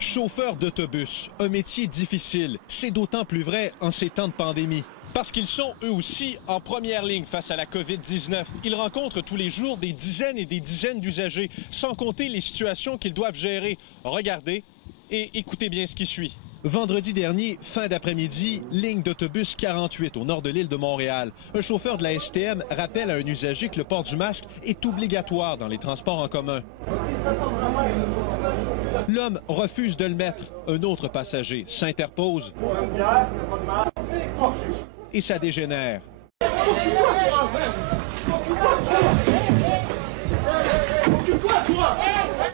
Chauffeur d'autobus, un métier difficile. C'est d'autant plus vrai en ces temps de pandémie. Parce qu'ils sont, eux aussi, en première ligne face à la COVID-19. Ils rencontrent tous les jours des dizaines et des dizaines d'usagers, sans compter les situations qu'ils doivent gérer. Regardez et écoutez bien ce qui suit. Vendredi dernier, fin d'après-midi, ligne d'autobus 48 au nord de l'île de Montréal. Un chauffeur de la STM rappelle à un usager que le port du masque est obligatoire dans les transports en commun. L'homme refuse de le mettre. Un autre passager s'interpose et ça dégénère.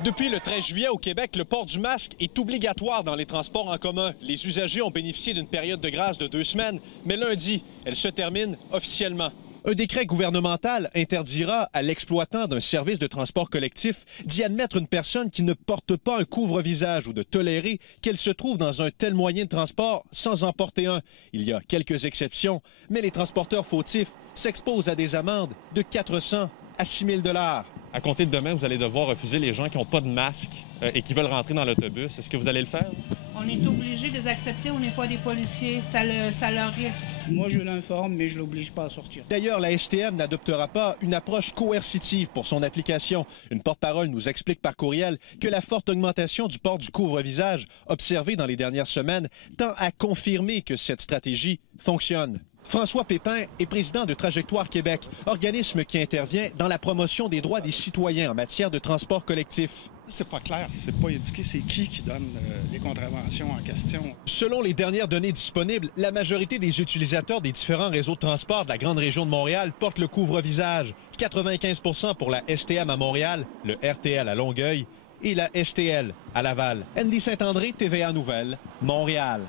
Depuis le 13 juillet au Québec, le port du masque est obligatoire dans les transports en commun. Les usagers ont bénéficié d'une période de grâce de 2 semaines, mais lundi, elle se termine officiellement. Un décret gouvernemental interdira à l'exploitant d'un service de transport collectif d'y admettre une personne qui ne porte pas un couvre-visage ou de tolérer qu'elle se trouve dans un tel moyen de transport sans en porter un. Il y a quelques exceptions, mais les transporteurs fautifs s'exposent à des amendes de 400 à 6 000 $. À compter de demain, vous allez devoir refuser les gens qui n'ont pas de masque et qui veulent rentrer dans l'autobus. Est-ce que vous allez le faire? On est obligé de les accepter, on n'est pas des policiers, ça leur risque. Moi, je l'informe, mais je ne l'oblige pas à sortir. D'ailleurs, la STM n'adoptera pas une approche coercitive pour son application. Une porte-parole nous explique par courriel que la forte augmentation du port du couvre-visage observée dans les dernières semaines tend à confirmer que cette stratégie fonctionne. François Pépin est président de Trajectoire Québec, organisme qui intervient dans la promotion des droits des citoyens en matière de transport collectif. C'est pas clair, c'est pas indiqué c'est qui donne les contraventions en question. Selon les dernières données disponibles, la majorité des utilisateurs des différents réseaux de transport de la grande région de Montréal portent le couvre-visage. 95 % pour la STM à Montréal, le RTL à Longueuil et la STL à Laval. Andy Saint-André, TVA Nouvelles, Montréal.